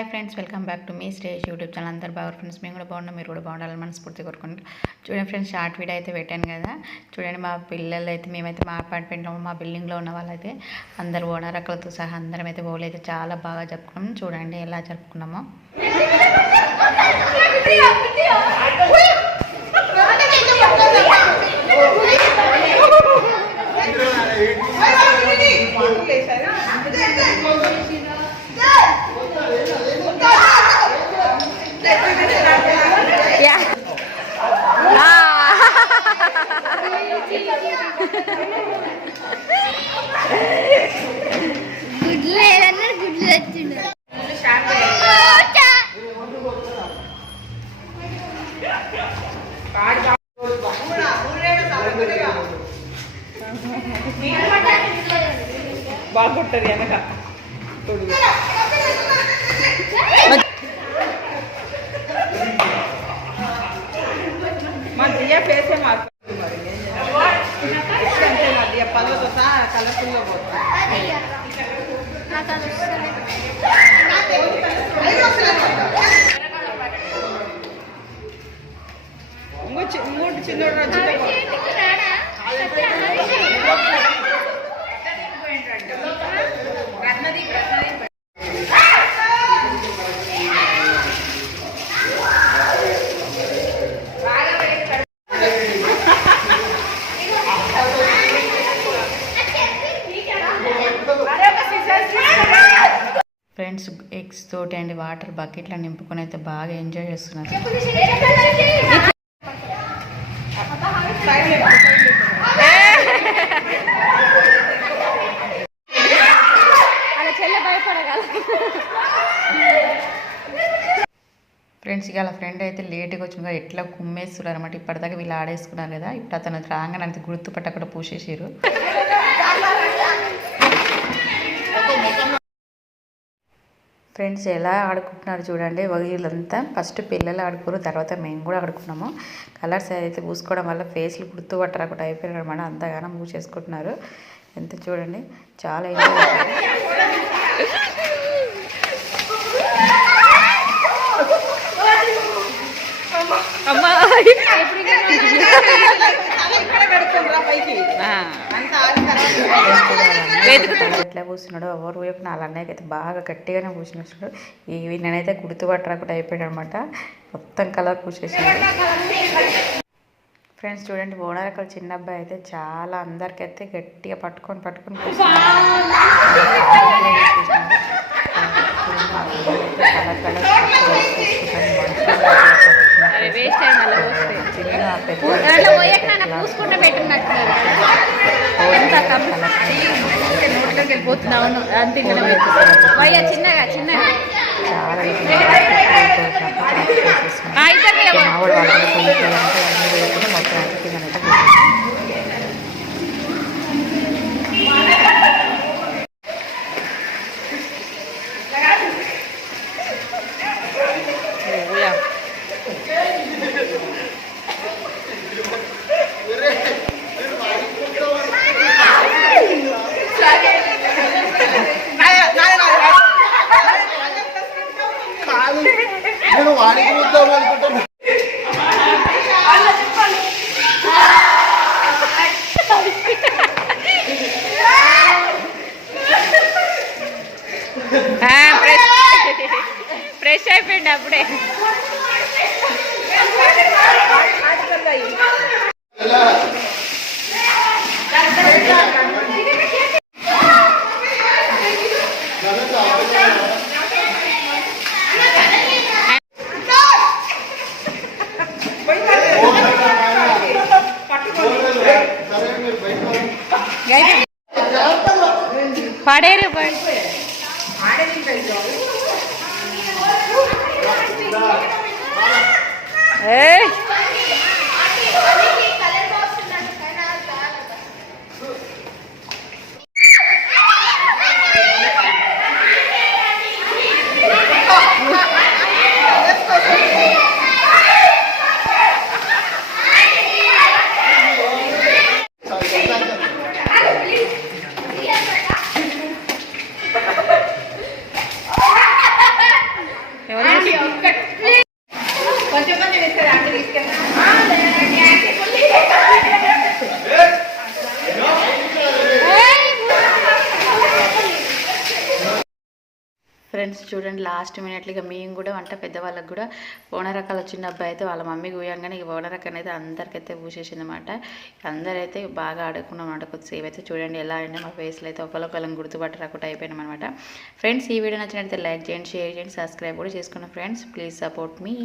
Hi friends, welcome back to me Shresh YouTube channel. అందరు బాగా friends, మేము కూడా బాగున్నాం, మీరు కూడా బాగుండాలని మనస్ఫూర్తి కోరుకుంటాం. చూడండి ఫ్రెండ్స్, షార్ట్ వీడియో అయితే పెట్టాను కదా. చూడండి, మా పిల్లలు అయితే మేమైతే మా అపార్ట్మెంట్లో మా బిల్డింగ్లో ఉన్న వాళ్ళైతే అందరు ఓనరక్కలతో సహా అందరం అయితే హోలీ అయితే చాలా బాగా జరుపుకున్నాం. చూడండి ఎలా జరుపుకున్నామో. బాగుంటది వెనక మా దియ్య పేసే మారుతుంది. మరి అంటే మా దియ్య పళ్ళతో సహా కలర్ఫుల్గా పోతుంది. ఇంకోటి చిన్నోడు ఫ్రెండ్స్, ఎగ్స్ తోటి అండి వాటర్ బకెట్లో నింపుకొని అయితే బాగా ఎంజాయ్ చేస్తున్నారు. ఫ్రెండ్స్, ఇక వాళ్ళ ఫ్రెండ్ అయితే లేట్గా వచ్చిన ఎట్లా కుమ్మేస్తున్నారు అనమాట. ఇప్పటిదాకా వీళ్ళు ఆడేసుకున్నారు కదా, ఇప్పుడు అతను రాగానే అంత గుర్తుపట్టకుండా పూసేసారు. ఫ్రెండ్స్, ఎలా ఆడుకుంటున్నారు చూడండి. వీళ్ళంతా ఫస్ట్ పిల్లలు ఆడుకోరు, తర్వాత మేము కూడా ఆడుకున్నాము. కలర్స్ అయితే పూసుకోవడం వల్ల ఫేస్లు గుర్తుపట్టరాకుండా అయిపోయినారు అనమాట. అంతగానో పూసేసుకుంటున్నారు. ఎంత చూడండి, చాలా ఎంజాయ్ ఎట్లా పూస్తున్నాడు. ఎవరు వైపు నా అన్నయ్యకి అయితే బాగా గట్టిగానే పూసినట్టు. నేనైతే గుర్తుపట్టరాకుండా అయిపోయాడు అనమాట. మొత్తం కలర్ పూసేసాడు. ఫ్రెండ్స్ చూడండి, ఓనరకల చిన్న అబ్బాయి అయితే చాలా అందరికైతే గట్టిగా పట్టుకొని వెళ్ళిపోతున్నాను చిన్నగా చిన్నగా ఫ్రెష్ అయిపోయింది అప్పుడే. పడేరు కొంచెం కొంచెం ఇస్తారు అంటే తీసుకెళ్ళి ఫ్రెండ్స్ చూడండి లాస్ట్ మినిట్లుగా మేము కూడా వంట పెద్దవాళ్ళకి కూడా ఓనరకాలు వచ్చిన అబ్బాయి అయితే వాళ్ళ మమ్మీకి ఊయంగానే ఇక ఓనరకని అయితే అందరికైతే ఊసేసింది అనమాట. అందరైతే బాగా ఆడుకున్నాం అనమాట. కొద్దిసేపు అయితే చూడండి ఎలా అయినా మా ఫేస్లో అయితే ఒకరికొకరిని గుర్తుపట్టి రాకుండా అయిపోయినాం అనమాట. ఫ్రెండ్స్ ఈ వీడియో నచ్చినట్లయితే లైక్ చేయండి, షేర్ చేయండి, సబ్స్క్రైబ్ కూడా చేసుకున్నాం ఫ్రెండ్స్. Please support me.